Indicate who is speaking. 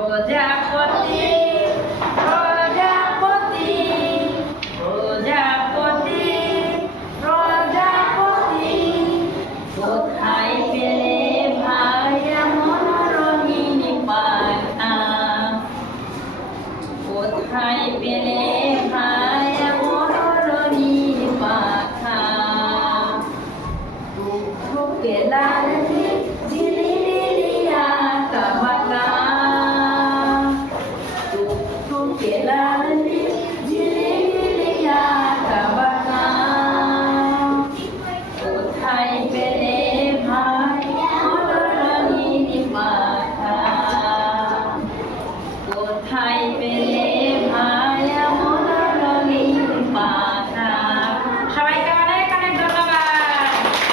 Speaker 1: প্রজাপতি প্রজাপতি প্রজাপতি প্রজাপতি। কোথায় পেলে ভাই এমন রঙিন পাখা? কোথায় পেলে ভাই এমন রঙিন পাখা? টুকটুকে লাল কোথায় পেলে